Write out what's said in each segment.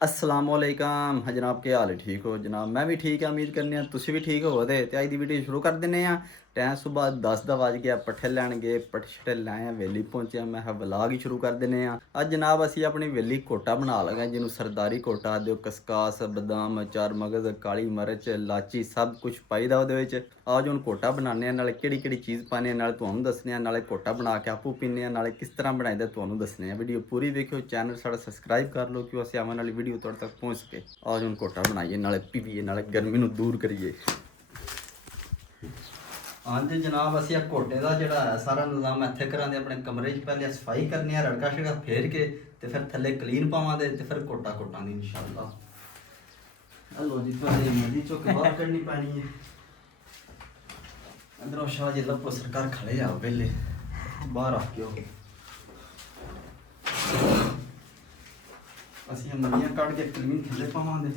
ਅਸਲਾਮੁਅਲੈਕਮ ਜਨਾਬ, ਕੀ ਹਾਲ ਹੈ? ਠੀਕ ਹੋ ਜਨਾਬ? ਮੈਂ ਵੀ ਠੀਕ ਹਾਂ, ਉਮੀਦ ਕਰਨੀ ਆ ਤੁਸੀਂ ਵੀ ਠੀਕ ਹੋਵੋਗੇ। ਤੇ ਅੱਜ ਦੀ ਵੀਡੀਓ ਸ਼ੁਰੂ ਕਰ ਦਿੰਦੇ ਆ। ਟਾਈਮ ਸੁਬਾਹ 10 ਦਾ ਵੱਜ ਗਿਆ, ਪੱਠੇ ਲੈਣ ਗਏ, ਪੱਠੇ ਲੈ ਆ, ਵੇਲੀ ਪਹੁੰਚਿਆ। ਮੈਂ ਕਿਹਾ ਵਲਾਗ ਹੀ ਸ਼ੁਰੂ ਕਰ ਦਿੰਦੇ ਆ। ਅੱਜ ਜਨਾਬ ਅਸੀਂ ਆਪਣੀ ਵੇਲੀ ਕੋਟਾ ਬਣਾ ਲਗੇ, ਜਿਹਨੂੰ ਸਰਦਾਰੀ ਕੋਟਾ ਦਿਓ। ਕਸਕਾਸ, ਬਦਾਮ, ਚਾਰ ਮਗਜ਼, ਕਾਲੀ ਮਿਰਚ, ਲਾਚੀ ਸਭ ਕੁਝ ਪਾਈਦਾ ਉਹਦੇ ਵਿੱਚ। ਅੱਜ ਹੁਣ ਕੋਟਾ ਬਣਾਉਂਦੇ ਆ, ਨਾਲੇ ਕਿਹੜੀ ਕਿਹੜੀ ਚੀਜ਼ ਪਾਉਂਦੇ ਆ ਨਾਲੇ ਤੁਹਾਨੂੰ ਦੱਸਣੇ ਆ, ਨਾਲੇ ਕੋਟਾ ਬਣਾ ਕੇ ਆਪੂ ਪੀਂਦੇ ਆ, ਨਾਲੇ ਕਿਸ ਤਰ੍ਹਾਂ ਬਣਾਈਦਾ ਤੁਹਾਨੂੰ ਦੱਸਣੇ ਆ। ਵੀਡੀਓ ਪੂਰੀ ਵੇਖਿਓ, ਚੈਨਲ ਸਾਡਾ ਸਬਸਕ੍ਰਾਈਬ ਕਰ ਲਓ ਕਿ ਅਸੀਂ ਆਉਣ ਵਾਲੀ ਵੀਡੀਓ ਤੁਹਾਡੇ ਤੱਕ ਪਹੁੰਚ ਸਕੇ। आज हम कोटा बनाइए, नाले पीवीए, नाले गर्मी ਨੂੰ दूर करिए। हाँ जी जनाब, ਅਸੀਂ ਕੋਟੇ ਦਾ ਜਿਹੜਾ ਹੈ ਸਾਰਾ ਨਿਜ਼ਾਮ ਇੱਥੇ ਕਰਾਂਗੇ ਆਪਣੇ ਕਮਰੇ 'ਚ। ਪਹਿਲੇ ਸਫਾਈ ਕਰਨੀ ਹੈ, ਰੜਕਾ ਸ਼ੜਕਾ ਫੇਰ ਕੇ ਤੇ ਫਿਰ ਥੱਲੇ ਕਲੀਨ ਪਾਵਾਂਗੇ ਤੇ ਫਿਰ ਕੋਟਾ ਕੋਟਾਂਗੇ ਇਨਸ਼ਾਅੱਲਾ। ਹਲੋ ਜੀ, ਤੁਹਾਡੇ ਮਦੀ ਚੋਂ ਬਾਹਰ ਕੱਢਣੀ ਪੈਣੀ ਹੈ। ਅੰਦਰੋਂ ਸ਼ਾਹ ਜੀ ਲੱਭੋ, ਸਰਕਾਰ ਖੜੇ ਆ ਵੇਲੇ ਬਾਹਰ ਆ ਕੇ। ਅਸੀਂ ਮੰਡੀਆਂ ਕੱਢ ਕੇ ਕਲੀਨ ਥੱਲੇ ਪਾਵਾਂਗੇ।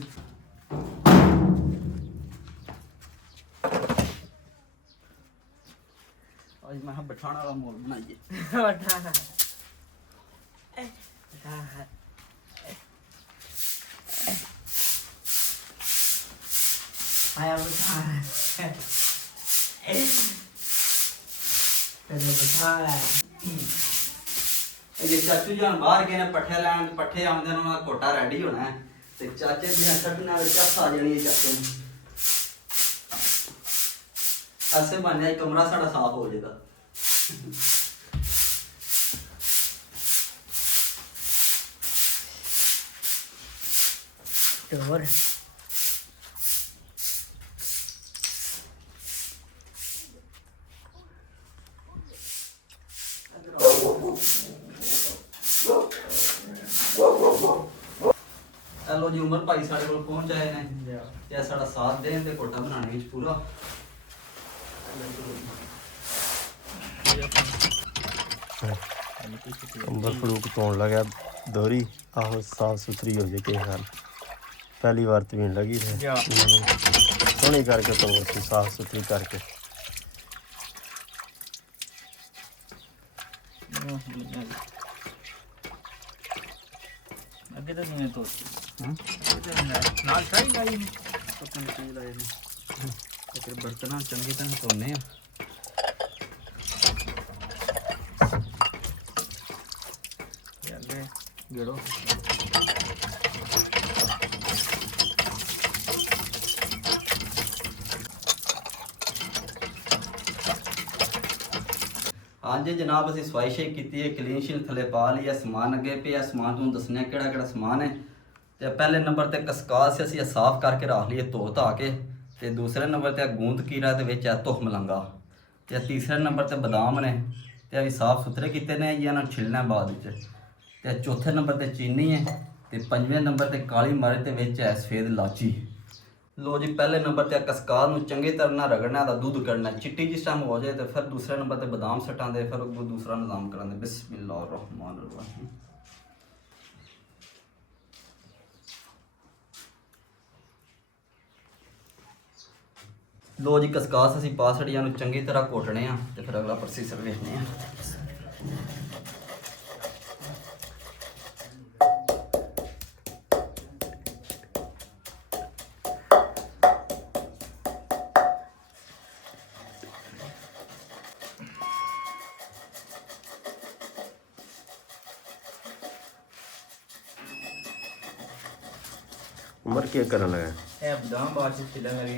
ਅੱਜ ਮੈਂ ਬਿਠਾਣ ਵਾਲਾ ਮੋਲ ਬਣਾਈਏ। ਆਇਆ ਇਹ ਚਾਚੂ ਜਾਨ ਬਾਹਰ ਗਏ ਨੇ ਪੱਠੇ ਲੈਣ, ਪੱਠੇ ਆਉਂਦੇ ਉਹਨਾਂ ਦਾ ਕੋਟਾ ਰੈਡੀ ਹੋਣਾ ਹੈ ਤੇ ਚਾਚੇ ਦੀਆਂ ਸੱਟ ਨਾਲ ਚੱਸ ਆ ਜਾਣੀ ਹੈ ਚਾਚੇ ਨੂੰ। ਐਸੇ ਬਹਾਨੇ ਕਮਰਾ ਸਾਡਾ ਸਾਫ਼ ਹੋ ਜਾਏਗਾ। ਹੋਰ हेलो जी, उमर भाई साढ़े को पहुंच आए ने ते साड़ा साथ दें ते कोटा बनाने विच पूरा। अंबर फरूक तोड़ लगा दोहरी। आहो साफ सुथरी हो जाए किस गल, पहली बार तवीन लगी थे सोहनी करके तोड़ साफ सुथरी करके। ਅੱਗੇ ਤਾਂ ਨਹੀਂ ਤੋੜਦੀ ਨਾਲ ਸਾਈ ਗਾਈ ਨਹੀਂ ਪਤਾ ਨਹੀਂ ਕਿਉਂ ਲਾਏ ਨੇ। ਤੇ ਬਰਤਨਾਂ ਚੰਗੀ ਤਰ੍ਹਾਂ ਧੋਨੇ ਆ। ਯਾਰੇ ਗੇੜੋ हाँ जी जनाब, ਅਸੀਂ ਸਫਾਈ ਸ਼ੇਕ ਕੀਤੀ ਹੈ, ਕਲੀਨ ਸ਼ੀਲ ਥੱਲੇ ਪਾ ਲਈ ਹੈ। ਸਮਾਨ ਅੱਗੇ ਪਿਆ, ਸਮਾਨ ਤੁਹਾਨੂੰ ਦੱਸਣਾ ਕਿਹੜਾ ਕਿਹੜਾ ਸਮਾਨ ਹੈ। ਤੇ ਪਹਿਲੇ ਨੰਬਰ ਤੇ ਕਸਕਾਸ ਅਸੀਂ ਸਾਫ਼ ਕਰਕੇ ਰੱਖ ਲਈਏ ਧੋ ਧਾ ਕੇ। ਤੇ ਦੂਸਰੇ ਨੰਬਰ ਤੇ ਗੂੰਦ ਕੀਰਾ ਦੇ ਵਿੱਚ ਹੈ ਤੁਖ ਮਲੰਗਾ। ਤੇ ਤੀਸਰੇ ਨੰਬਰ ਤੇ ਬਦਾਮ ਨੇ ਤੇ ਵੀ ਸਾਫ਼ ਸੁਥਰੇ ਕੀਤੇ ਨੇ, ਇਹਨਾਂ ਨੂੰ ਛਿਲਣਾ ਬਾਅਦ ਵਿੱਚ। ਤੇ ਚੌਥੇ ਨੰਬਰ ਤੇ ਚੀਨੀ ਹੈ ਤੇ ਪੰਜਵੇਂ ਨੰਬਰ ਤੇ ਕਾਲੀ ਮਿਰਚ ਤੇ ਵਿੱਚ ਹੈ ਸਫੇਦ ਇਲਾਚੀ। लो जी, पहले नंबर ते कस्कार ਨੂੰ ਚੰਗੀ ਤਰ੍ਹਾਂ ਨਾਲ ਰਗੜਨਾ ਦਾ ਦੁੱਧ ਕੱਢਣਾ। चिट्टी जिस टाइम हो जाए तो फिर दूसरे नंबर ते बादाम सटांदे, फिर दूसरा निज़ाम करांदे। बिस्मिल्लाहिर्रहमानिर्रहीम। लो जी, कस्कास ਅਸੀਂ ਪਾ ਛੜੀਆਂ ਨੂੰ ਚੰਗੀ ਤਰ੍ਹਾਂ ਘੋਟਣੇ ਆ ਤੇ ਫਿਰ ਅਗਲਾ ਪ੍ਰੋਸੀਜਰ ਵੇਖਦੇ ਆ। उमर क्या करने लगा? ਇਹ ਬਦਾਮ ਬਾਅਦ ਚ ਛਿਲਾ ਕਰੀ।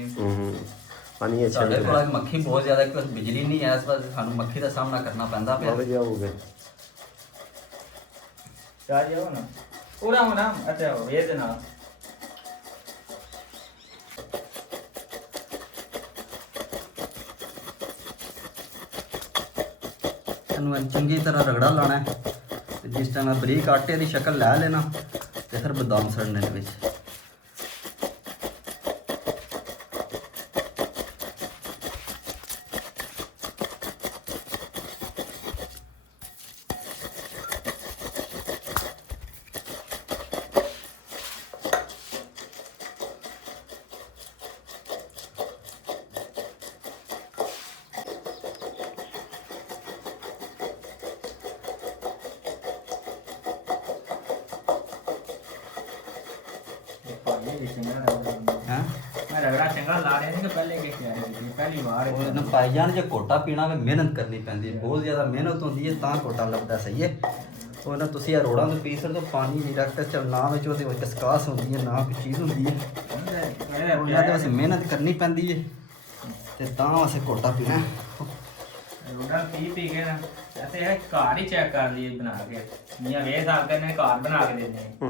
पानी अच्छा ਸਾਡੇ ਕੋਲ ਮੱਖੀ ਬਹੁਤ ਜ਼ਿਆਦਾ, ਕਿਉਂਕਿ ਬਿਜਲੀ ਨਹੀਂ ਹੈ, ਇਸ ਵਾਰ ਸਾਨੂੰ ਮੱਖੀ ਦਾ ਸਾਹਮਣਾ ਕਰਨਾ ਪੈਂਦਾ ਪਿਆ। हो गए ਚਾਹ ਜਾਓ ਨਾ ਪੂਰਾ ਹੋਣਾ ਅੱਛਾ ਹੋ ਇਹ ਦੇ ਨਾਲ। ਇਹਨੂੰ ਚੰਗੀ ਤਰ੍ਹਾਂ ਰਗੜਾ ਲਾਣਾ ਹੈ ਤੇ ਜਿਸ ਟਾਈਮ ਬਰੀਕ ਆਟੇ ਦੀ ਸ਼ਕਲ ਲੈ ਲੈਣਾ ਤੇ ਫਿਰ ਬਦਾਮ ਸੜਨੇ ਦੇ ਵਿੱਚ। ਇਹ ਵੀ ਚੰਗਾ ਲੱਗਦਾ ਹੈ ਮੈਂ ਰਗੜਾ ਚੰਗਾ ਲਾ ਰਿਹਾ ਨਹੀਂ ਕਿ ਪਹਿਲੇ ਕਿ ਤਿਆਰੀ ਕੀਤੀ ਪਹਿਲੀ ਵਾਰ ਉਹ ਇਹਨਾਂ ਪਾਈ ਜਾਣ ਜੇ ਕੋਟਾ ਪੀਣਾ ਵੇ ਮਿਹਨਤ ਕਰਨੀ ਪੈਂਦੀ ਹੈ ਬਹੁਤ ਜ਼ਿਆਦਾ ਮਿਹਨਤ ਹੁੰਦੀ ਹੈ ਤਾਂ ਕੋਟਾ ਲੱਭਦਾ ਸਹੀ ਹੈ ਉਹ ਨਾ ਤੁਸੀਂ ਇਹ ਰੋੜਾਂ ਨੂੰ ਪੀ ਸਕਦੇ ਹੋ ਪਾਣੀ ਨਹੀਂ ਰੱਖਦੇ ਚੱਲ ਨਾ ਵਿੱਚ ਉਹਦੇ ਵਿੱਚ ਕਸਕਾਸ ਹੁੰਦੀ ਹੈ ਨਾ ਕੋਈ ਚੀਜ਼ ਹੁੰਦੀ ਹੈ ਉਹਨਾਂ ਦੇ ਵਾਸਤੇ ਮਿਹਨਤ ਕਰਨੀ ਪੈਂਦੀ ਹੈ ਤੇ ਤਾਂ ਵਾਸਤੇ ਕੋਟਾ ਪੀਣਾ ਹੈ। ਰੋੜਾ ਪੀ ਕੇ ਨਾ ਤੇ ਇਹ ਘਰ ਹੀ ਚੈੱਕ ਕਰ ਲਈਏ ਬਣਾ ਕੇ ਮੀਆਂ ਵੇ ਸਾਲ ਕਰਨੇ ਘਰ ਬਣਾ ਕੇ ਦਿੰਦੇ ਆ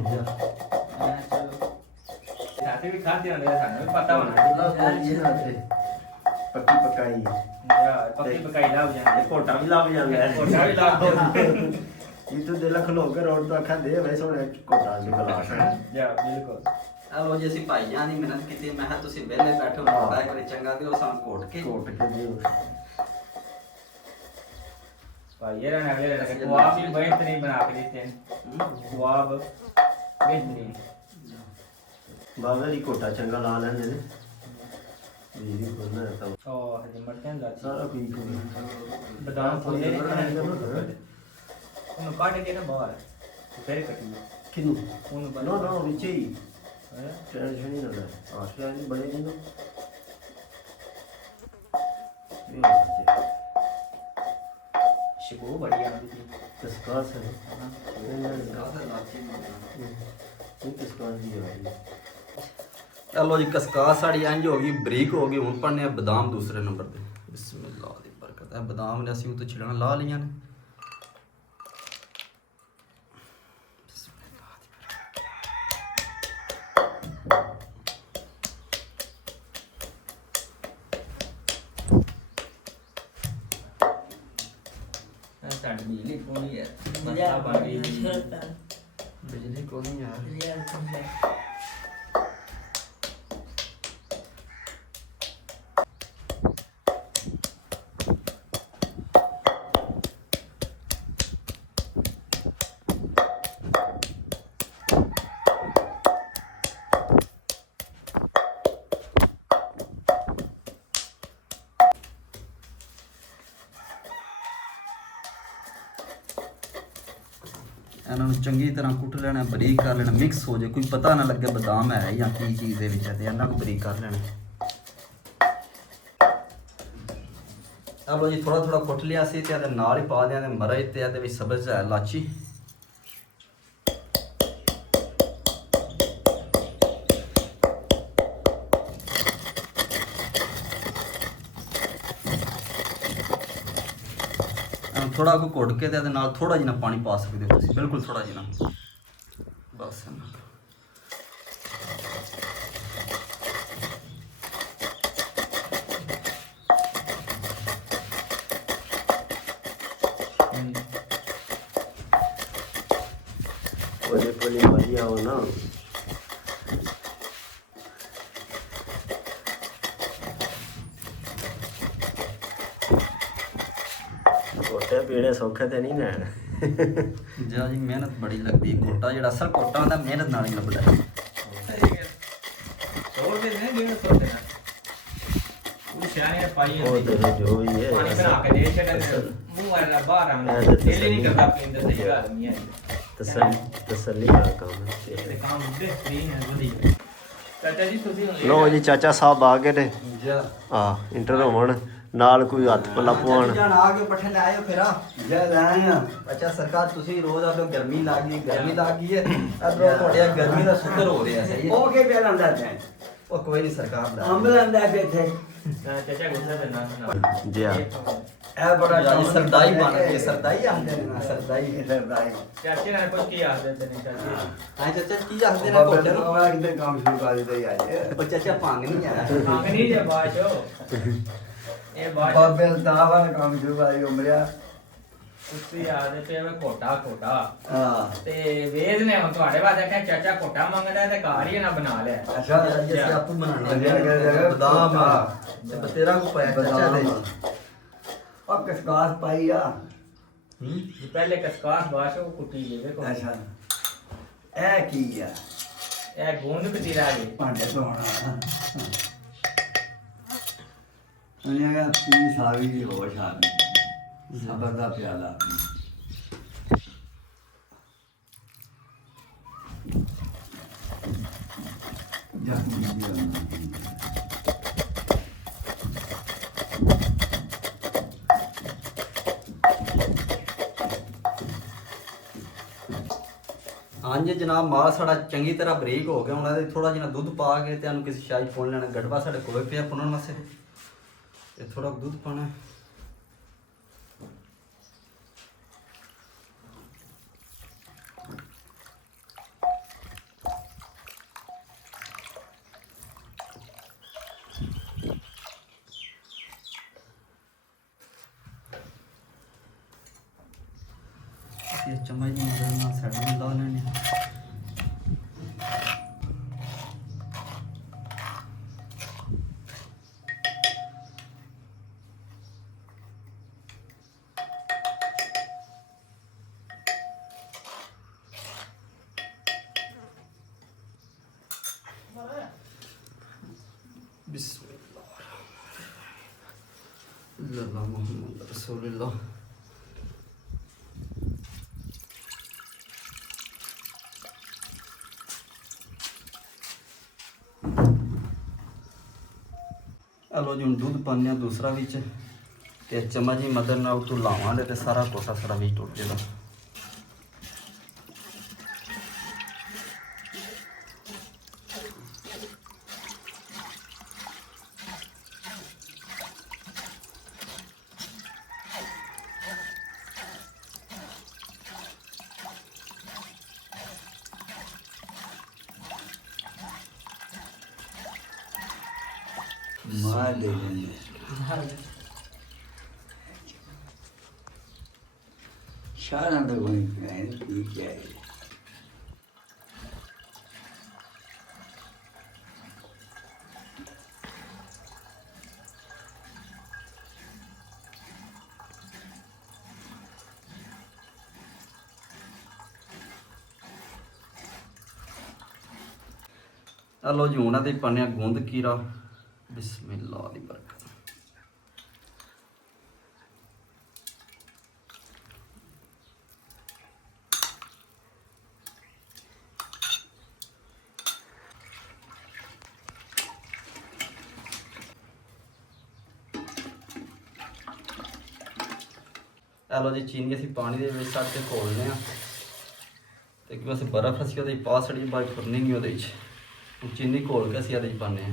ਚਲੋ ਸਾਡੇ ਵੀ ਖਾਦੇ ਹੁੰਦੇ ਆ, ਸਾਨੂੰ ਵੀ ਪਤਾ ਹੋਣਾ ਪੱਕੀ ਪਕਾਈ ਪੱਕੀ ਪਕਾਈ ਲੱਭ ਜਾਂਦੀ ਕੋਟਾ ਵੀ ਲੱਭ ਜਾਂਦਾ ਹੈ ਕੋਟਾ ਵੀ ਲੱਭ ਜਾਂਦਾ ਇਹ ਤੋਂ ਦਿਲ ਖਲੋ ਕੇ ਰੋਡ ਤੋਂ ਅੱਖਾਂ ਦੇ ਵੈਸੇ ਹੁਣ ਕੋਟਾ ਦੀ ਗਲਾਸ ਹੈ ਜਾ ਬਿਲਕੁਲ ਆ ਲੋ ਜੀ ਅਸੀਂ ਭਾਈਆਂ ਦੀ ਮਿਹਨਤ ਕੀਤੀ ਮੈਂ ਕਿਹਾ ਤੁਸੀਂ ਵਿਹਲੇ ਬੈਠੋ ਕੋਟਾ ਇੱਕ ਵਾਰੀ ਚੰਗਾ ਦਿਓ ਸਾਨੂੰ ਕੋਟ ਕੇ ਕੋਟ ਕੇ ਦਿਓ ਭਾਈ ਇਹ ਰਹਿਣ ਅਗਲੇ ਲਗੇ ਕਵਾਬ ਵੀ ਬਿਹਤਰੀਨ ਬਣਾ ਕੇ ਦਿੱਤੇ ਨੇ ਕਵਾਬ ਬਿਹਤਰੀਨ ਬਾਬਾ ਦੀ ਕੋਟਾ ਚੰਗਾ ਲਾ ਲੈਂਦੇ ਨੇ ਇਹ ਵੀ ਕੋਨਾ ਤਾਂ ਉਹ ਹਜੇ ਮਰਚਾਂ ਦਾ ਸਾਰਾ ਕੋਈ ਕੋਈ ਬਦਾਮ ਫੁੱਲੇ ਨੇ ਉਹਨੂੰ ਕੱਢ ਕੇ ਨਾ ਬਾਹਰ ਫਿਰ ਕੱਟੀ ਕਿਨੂੰ ਉਹਨੂੰ ਨੋ ਨੋ ਵਿੱਚ ਹੀ ਹੈਂ? ਟੈਨਸ਼ਨ ਨਹੀਂ ਲੈਣਾ ਆਸ਼ਿਆ ਨਹੀਂ ਬੜੇ ਨਹੀਂ ਨੋ ਸ਼ਬੂ ਬੜੀ ਆਉਂਦੀ ਸੀ ਕਸਕਾਸ ਹੈ ਇਹ ਕਸਕਾਸ ਦੀ ਹੈ ਚਲੋ ਜੀ ਕਸਕਾਸ ਸਾਡੀ ਇੰਜ ਹੋ ਗਈ ਬਰੀਕ ਹੋ ਗਈ ਹੁਣ ਪੜਨੇ ਆ ਬਦਾਮ ਦੂਸਰੇ ਨੰਬਰ ਤੇ ਬਿਸਮਿਲ੍ਲਾ ਦੀ ਬਰਕਤ ਹੈ ਬਦਾਮ ਨੇ ਅਸੀਂ ਉਹ ਤੋਂ ਛਿਲਣਾ ਲਾ ਲਈਆਂ ਨੇ ਸਾਡੀ ਬਿਜਲੀ ਕੋਣੀ ਹੈ ਮਸਲਾ ਬਣ ਗਈ ਬਿਜਲੀ ਕੋ ਨਹੀਂ ਯਾਰ ਇਹਨਾਂ ਨੂੰ ਚੰਗੀ ਤਰ੍ਹਾਂ ਕੁੱਟ ਲੈਣਾ ਬਰੀਕ ਕਰ ਲੈਣਾ ਮਿਕਸ ਹੋ ਜਾਏ ਕੋਈ ਪਤਾ ਨਾ ਲੱਗੇ ਬਦਾਮ ਹੈ ਜਾਂ ਕੀ ਚੀਜ਼ ਦੇ ਵਿੱਚ ਹੈ ਤੇ ਇਹਨਾਂ ਨੂੰ ਬਰੀਕ ਕਰ ਲੈਣਾ ਚਲੋ ਜੀ ਥੋੜਾ ਥੋੜਾ ਕੁੱਟ ਲਿਆ ਸੀ ਤੇ ਇਹਦੇ ਨਾਲ ਹੀ ਪਾ ਦਿਆਂ ਦੇ ਮਰਚ ਤੇ ਇਹਦੇ ਵਿੱਚ ਸਬਜ਼ ਹੈ ਲਾਚੀ ਥੋੜਾ ਕੋ ਘੁੱਟ ਕੇ ਤੇ ਇਹਦੇ ਨਾਲ ਥੋੜਾ ਜਿਹਾ ਪਾਣੀ ਪਾ ਸਕਦੇ ਹੋ ਤੁਸੀਂ ਬਿਲਕੁਲ ਥੋੜਾ ਜਿਹਾ ਬਸ ਉਹਦੇ ਕੋਲ ਵਧੀਆ ਹੋ ਨਾ ਕੋਟੇ ਪੀਣੇ ਸੌਖੇ ਤੇ ਨਹੀਂ ਲੈਣ ਜਿਆ ਜੀ ਮਿਹਨਤ ਬੜੀ ਲੱਗਦੀ ਕੋਟਾ ਜਿਹੜਾ ਅਸਲ ਕੋਟਾ ਹੁੰਦਾ ਮਿਹਨਤ ਨਾਲ ਹੀ ਲੱਭਦਾ ਸੋਲ ਦੇ ਨੇ ਜਿਹੜੇ ਸੋਲ ਦੇ ਨਾ ਉਹ ਸ਼ਾਨੇ ਪਾਈ ਉਹ ਤੇ ਜੋ ਵੀ ਹੈ ਪਾਣੀ ਬਣਾ ਕੇ ਦੇ ਛੱਡ ਮੂੰਹ ਵਾਲਾ ਬਾਹਰ ਆਉਂਦਾ ਦਿਲ ਨਹੀਂ ਕਰਦਾ ਪੀਂਦਾ ਸਹੀ ਗੱਲ ਨਹੀਂ ਹੈ ਤਸੱਲੀ ਦਾ ਕੰਮ ਤੇ ਹੈ ਕੰਮ ਬਿਹਤਰੀਨ ਹੈ ਵਧੀਆ ਚਾਚਾ ਜੀ ਤੁਸੀਂ ਲੋ ਜੀ ਚਾਚਾ ਸਾਹਿਬ ਆ ਗਏ ਨੇ ਜਿਆ ਆ ਇੰਟਰ ਹੋਣ ਨਾਲ ਕੋਈ ਹੱਥ ਪੱਲਾ ਪਵਾਉਣ ਜਾਨ ਆ ਕੇ ਪੱਠੇ ਲੈ ਆਇਓ ਫਿਰ ਆ ਜਾ ਲੈ ਆਇਆ ਅੱਛਾ ਸਰਕਾਰ ਤੁਸੀਂ ਰੋਜ਼ ਆਪੇ ਗਰਮੀ ਲੱਗ ਗਈ ਹੈ ਅਦਰੋ ਤੁਹਾਡੇ ਗਰਮੀ ਦਾ ਸੁੱਕਰ ਹੋ ਰਿਹਾ ਸਹੀ ਹੈ ਉਹ ਕੇ ਪਿਆ ਲੰਦਾ ਤੈਂ ਉਹ ਕੋਈ ਨਹੀਂ ਸਰਕਾਰ ਦਾ ਅੰਬ ਲੰਦਾ ਬੈਠੇ ਚਾਚਾ ਗੁੱਸਾ ਤੇ ਨਾ ਜੀ ਆ ਇਹ ਬੜਾ ਜੀ ਸਰਦਾਈ ਬਣ ਗਈ ਸਰਦਾਈ ਆਂਦੇ ਨੇ ਨਾ ਸਰਦਾਈ ਸਰਦਾਈ ਚਾਚੇ ਨਾਲ ਕੁਝ ਕੀ ਆਖਦੇ ਤੇ ਨਹੀਂ ਚਾਚੇ ਹਾਂ ਚਾਚਾ ਕੀ ਆਖਦੇ ਨੇ ਬਾਬੇ ਕੋਟੇ ਨੂੰ ਨੂੰ ਕਿਤੇ ਕੰਮ ਸ਼ੁਰੂ ਕਰ ਦਿੱਤਾ ਹੀ ਅੱਜ ਉਹ ਚਾਚਾ ਭੰਗ ਨਹੀਂ ਆਇਆ ਮੰਗ ਨਹੀਂ ਜੇ ਬਾਸ਼ੋ ਇਹ ਬਾਸ਼ ਬਾਬੇ ਦਾ ਵਾਲਾ ਕੰਮ ਸ਼ੁਰੂ ਕਰੀ ਉਮਰਿਆ ਤੁਸੀਂ ਆਦੇ ਪਏ ਮੈਂ ਕੋਟਾ ਹਾਂ ਤੇ ਵੇਦ ਨੇ ਹੁਣ ਤੁਹਾਡੇ ਵਾਸਤੇ ਕਿਹਾ ਚਾਚਾ ਕੋਟਾ ਮੰਗਦਾ ਤੇ ਘਰ ਹੀ ਨਾ ਬਣਾ ਲਿਆ ਅੱਛਾ ਜੀ ਅਸੀਂ ਆਪੂ ਬਣਾਣੇ ਵਧੀਆ ਬਦਾਮ ਤੇ ਬਤੇਰਾ ਕੋ ਪਾਇਆ ਚਾਚਾ ਦੇ ਉਹ ਕਸਕਾਸ ਪਾਈ ਆ ਜੀ ਪਹਿਲੇ ਕਸਕਾਸ ਬਾਸ਼ੋ ਕੁੱਟੀ ਜੇ ਵੇਖੋ ਅੱਛਾ ਇਹ ਕੀ ਆ ਇਹ ਗੋਂਦ ਕਤੀਰਾ ਜੀ ਭਾਂਡੇ ਧੋਣਾ ਉਹਨੇ ਕਿਹਾ ਪੀ ਸਾਰੀ ਦੀ ਹੋਸ਼ ਆ ਗਈ ਸਬਰ ਦਾ ਪਿਆਲਾ ਚੱਕ ਦੀ ਹਾਂਜੀ ਜਨਾਬ, ਮਾਲ ਸਾਡਾ ਚੰਗੀ ਤਰ੍ਹਾਂ ਬਰੀਕ ਹੋ ਗਿਆ। ਹੁਣ ਇਹਦੇ ਥੋੜਾ ਜਿਹਾ ਦੁੱਧ ਪਾ ਕੇ ਤੇ ਇਹਨੂੰ ਕਿਸੇ ਸ਼ਾਈ ਪੁੰਨ ਲੈਣਾ। ਗੜਵਾ ਸਾਡੇ ਕੋਲ ਪਿਆ ਪੁੰਨਣ ਵਾਸਤੇ, ਤੇ ਥੋੜਾ ਦੁੱਧ ਪਾਣਾ। ये चम्मच की मदद ਨਾਲ ਸਾਈਡ में ਲਾ ਲੈਣੇ। बिस्मिल्लाह मोहम्मद रसूलुल्लाह। ਲੋ ਜੀ ਹੁਣ ਦੁੱਧ ਪਾਉਂਦੇ ਹਾਂ ਦੂਸਰਾ ਵਿੱਚ, ਤੇ ਚਮਚ ਦੀ ਮਦਦ ਨਾਲ ਉਤੋਂ ਲਾਵਾਂਗੇ ਤੇ ਸਾਰਾ ਕੋਟਾ ਸਾਰਾ ਵਿੱਚ ਟੁੱਟ ਜਾਏਗਾ। ਮਾਰ ਦੇ ਲੈਂਦੇ ਸ਼ਾਰਾਂ ਦਾ ਕੋਈ ਨਹੀਂ ਕੀ ਹੈ। ਲੋ ਜੀ ਉਹਨਾਂ ਦੇ ਪਾਣੇ ਗੁੰਦ ਕੀਰਾ। बिस्मिल्लाह दी बरकत। लो जी चीनी असी पानी दे विच सट के घोलने आ, ते कि बस बर्फ असी ओहदे पा छड़ी बाई फुरनी नहीं ओहदे विच। चीनी घोल के असी ओहदे पाने आ।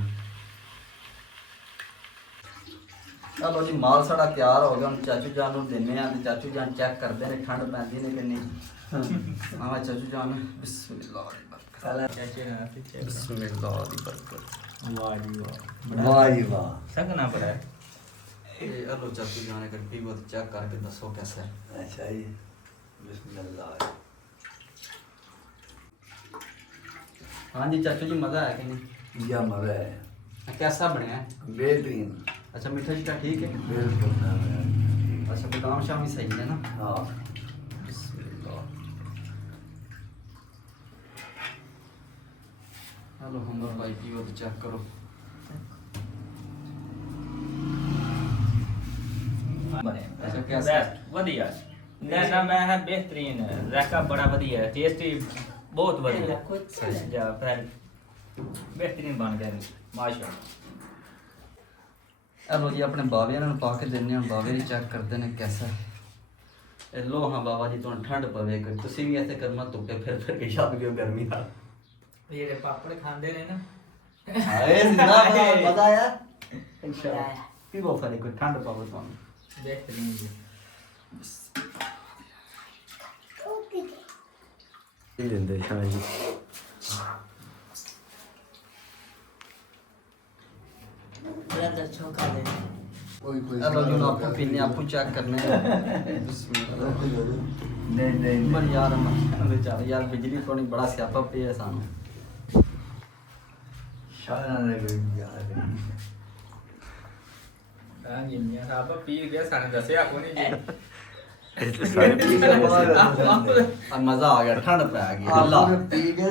चलो जी माल साड़ा तैयार हो गया। हम चाचू जान को देने हैं, चाचू जान चेक करते हैं ठंड पैंदी ने कि नहीं। हाँ चाचू जान बिस्मिल्लाह दी बरकत। बिस्मिल्लाह दी बरकत। वाह जी वाह, वाह जी वाह। सकना पड़ा है। हेलो चाचू जान अगर पीवो तो चेक करके दसो कैसा है। अच्छा जी बिस्मिल्लाह। हाँ जी चाचू जी मज़ा है कि नहीं? या मजा है, कैसा बनया है? बेहतरीन। अच्छा मीठा शीठा ठीक है? बिल्कुल ना। अच्छा बादाम शाम ही सही है ना? हाँ बिस्मिल्लाह। हेलो हम भाई पीवो तो चेक करो। अच्छा कैसा? बेस्ट ਵਧੀਆ ਨਾ ਮੈਂ ਹੈ बेहतरीन रैका बड़ा ਵਧੀਆ टेस्टी बहुत ਵਧੀਆ जा फिर बेहतरीन बन गया माशाल्लाह। हेलो जी अपने बावे इन्होंने पा के देने हैं, बावे भी चेक करते हैं कैसा है। लो हाँ बाबा जी तुम ठंड पवे कर तुसी भी ऐसे करना धुप्पे फिर के छप गए गर्मी का। ये पापड़ खांदे ने ना हाय जिंदाबाद मजा आया इंशाल्लाह। पीवो फिर कोई ठंड पवे तुम बेहतरीन जी। ਇਹ ਦਿੰਦੇ ਸ਼ਾਹੀ। कोई कोई हेलो जी आपको पीने आपको चेक करने हैं। नहीं नहीं पर यार बेचारा यार बिजली को नहीं बड़ा स्यापा पे है सानू। शारा ने कोई यार हां जी मियां साहब पी गया साने दसया कोनी जी। और मजा आ गया ठंड पै गई अल्लाह पी के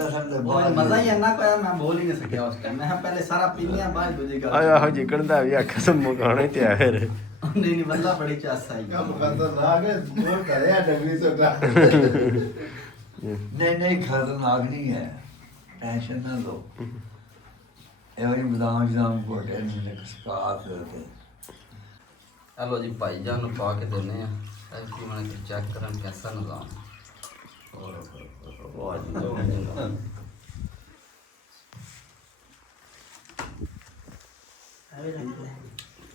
दसन दे और मजा ही इतना पाया मैं बोल ही नहीं सकिया उस टाइम। मैं पहले सारा पी लिया बाद दूसरी गल ਆਹ ਆਹ ਜਿਕਣ ਦਾ ਵੀ ਅੱਖ ਸਮੋ ਗਾਣੇ ਤੇ ਆ ਫਿਰ नहीं नहीं बंदा बड़ी चास आई नहीं नहीं खतरनाक नहीं है, टेंशन ना लो। ਇਹੋ ਜਿਹੇ ਬਦਾਮ ਜਦਾਮ ਘੋਟੇ ਨੇ ਕਸਕਾਸ ਤੇ हेलो जी भाईजान ਨੂੰ ਪਾ ਕੇ ਦਿੰਨੇ ਆ ਐਸੀ ਮਾਨੇ ਚੈੱਕ ਕਰਨ कैसा निजाम ਵਾਹ ਜੀ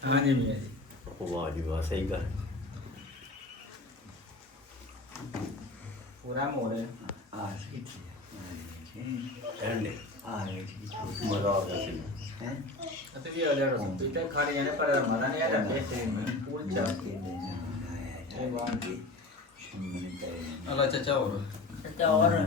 हाँ जी मियाँ जी ਵਾਹ ਜੀ ਵਾਹ ਸਹੀ ਗੱਲ पूरा मोड़ है ਆ ਸੀ ਐਂਡੇ ਆ ਗਈ ਠੀਕ ਮਜ਼ਾ ਆ ਗਿਆ ਸੀ ਹੈ तो भी अगले रोज पीते खाने जाने पर मजा नहीं आ रहा टेस्ट में फूल चा ये बात ਅੱਲਾ ਚਾਚਾ ਹੋਰ अच्छा और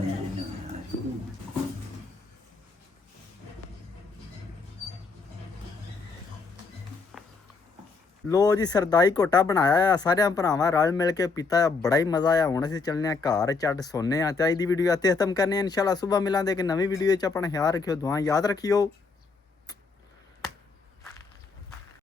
ਲੋ ਜੀ ਸਰਦਾਈ ਘੋਟਾ ਬਣਾਇਆ ਆ ਸਾਰਿਆਂ ਭਰਾਵਾਂ ਰਲ ਮਿਲ ਕੇ ਪੀਤਾ ਆ ਬੜਾ ਹੀ ਮਜ਼ਾ ਆਇਆ ਹੁਣ ਅਸੀਂ ਚੱਲਨੇ ਆ ਘਰ ਚੱਡ ਸੋਨੇ ਆ ਤੇ ਅੱਜ ਦੀ ਵੀਡੀਓ ਇੱਥੇ ਖਤਮ ਕਰਨੇ ਆ ਇਨਸ਼ਾਅੱਲਾ ਸਵੇਰ ਮਿਲਾਂਗੇ ਇੱਕ ਨਵੀਂ ਵੀਡੀਓ 'ਚ ਆਪਣਾ ਖਿਆਲ ਰੱਖਿਓ ਦੁਆ ਯਾਦ ਰੱਖਿਓ